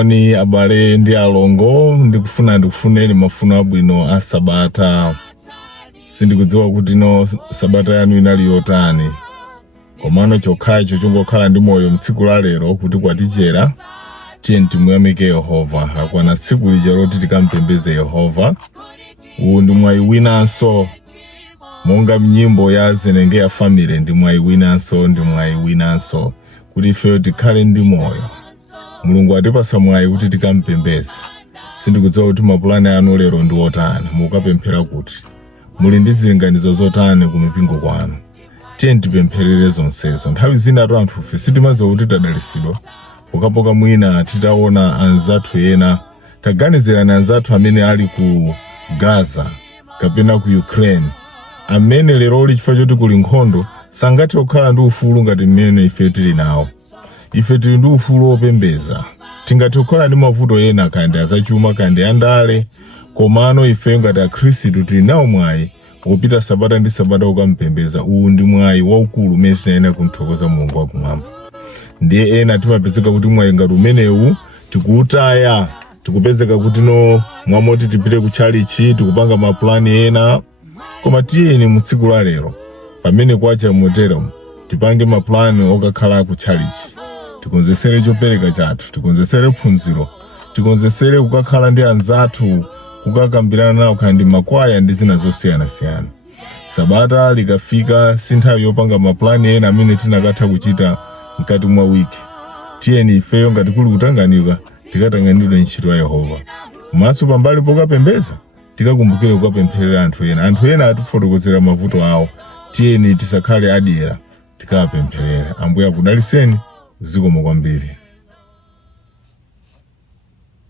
Oni abale ndi alongo ndikufuneni mafuno abwino a Sabata. Sindikudziwa kuti no Sabata yanu inali yotani. Komano chokhacho chongokhala ndi moyo mtsiku la lero kuti kwatichera tiye timuyamike Yehova. Akwana tsiku lija loti tikampembeze Yehova. Uwu ndi mwayi winanso monga mnyimbo ya Zenenge ya family ndi mwayi winanso kuti ifeyo tikhale ndi moyo. Mulungu atipasa mwayi kuti tikampembeze. Sindikudziwa kuti mapulani anu lero ndi otani, mukapemphera kuti muli ndi zilinganizo zotani ku mipingo kwanu. Tiye tipempherere zonsezo. Nthawi zina anthu ife sitimadziwa kuti tadalisidwa pokapoka mwina titaona anzathu ena, taganizirani anzathu amene ali ku Gaza kapena ku Ukraine, amene lero chifukwa choti kuli nkhondo sangathe kukhala ndi ufulu ngati mmene ife tili nawo. Ife tili ndi ufulu opembeza. Tingathe kukhala ndi mavuto ena kandi azachuma kandi andale, komano ife ngati akhristu tili nawo mwayi wopita Sabata ndi Sabata kukampembeza. Uwu ndi mwayi waukulu umene tinayenera kumthokoza Mulungu wakumwamba. Ndiye ena timapezeka kuti mwayi ngati umenewu tikuutaya, tikupezeka kuti no mwamoti tipite ku chalichi tikupanga mapulani ena. Koma tiyeni mu tsiku la lero pamene kwacha motero tipange mapulani okakhala ku chalichi. Tikonzesere chopereka chathu, tikonzesere phunziro, tikonzesere kukakhala ndi anzathu, kukakambirana nawo kandi makwaya ndi zina zosiyana-siyana. Sabata likafika sinthawi yopanga mapulani ena amene tinakatha kuchita mkati mwa wiki. Tiyeni ifeyo ngati kuli kutanganika tikatanganidwe ntchito ya Yehova. Maso pambali pokapembeza tikakumbukire kukapempherera anthu ena. Anthu ena atifotokozera mavuto awo. Tiyeni tisakhale adiera tikapempherera. Ambuye akudaliseni. Zikomo kwambiri.